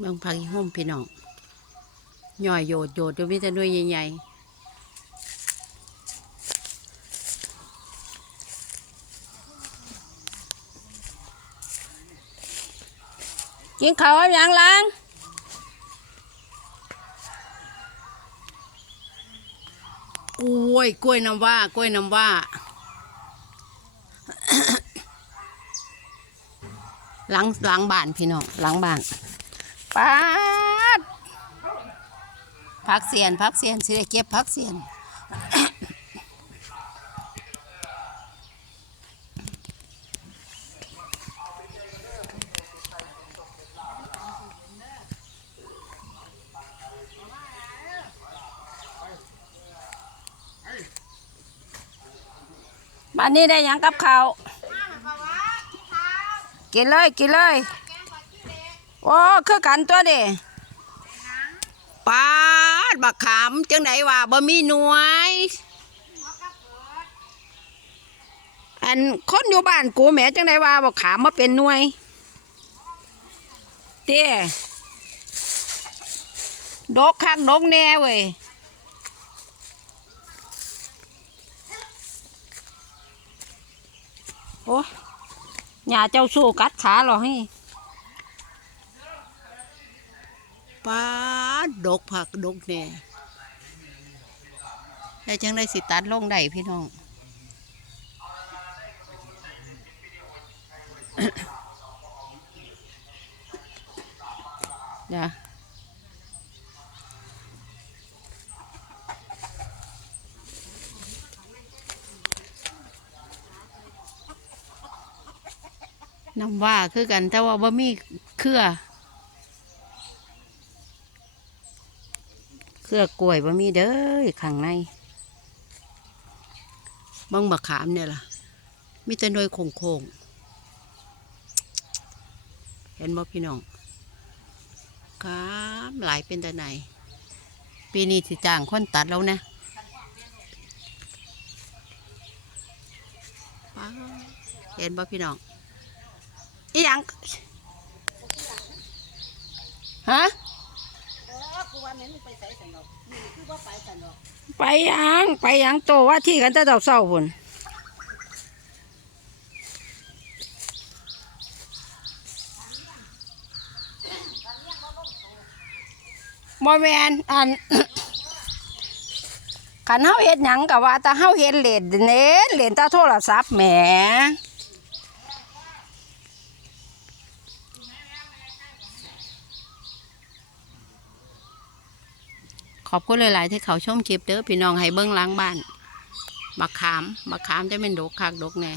เมืองพักห่มพี่น้องหย่อยโยดโยดโดยมีแต่ด้วยใหญ่ๆกินข้าวเอาอย่างล้างกล้วยกล้วยน้ำว่ากล้วยน้ำว่าหลังหลังบ้านพี่น้องหลังบ้าน ปาดพักเสียนพักเสียนสิได้เก็บพักเสียนบ้านนี้ได้ยังกับเขากินเลย กินเลย โอ้คือกันตัวเด้ปาดบักขามจังไดว่าบ่มีหน่วย อันคนอยู่บ้านกูแหม่จังไดว่าบักขามมาเป็นหน่วยเต้ดกคักดกแน่เว้ยโอ้หญ้าเจ้าสู้กัดขาหรอให้ ป้าดกผักดกแหน่แล้จังได้สิตัดลงได้พี่น้องเดี๋ยวน้ำว่าคือกันแต่ว่าบ่มีเครือ เครือกล้วยบ่มีเด้อข้างในบังบักขามเนี่ยล่ะ มีแต่หน่วยโค้งเห็นบ่พี่น้องครับหลายเป็นแต่ไหน ปีนี้สิจ้างคนตัดแล้วนะเห็นบ่พี่น้องอีหยังฮะ ไปยังไปยังโตว่าที่กันแต่ดอกเศร้าพุ่นบอแมนอัน ขันเฮาเฮ็ดหยังกับว่าแต่เฮาเฮ็ดเล่นเน้นเล่นตาโทรศัพท์แหม ขอบคุณหลาย ๆ ที่เขาชมคลิปเด้อพี่น้องให้เบิ้งล้างบ้านบักขามบักขามจะเป็นดกคักดกแน่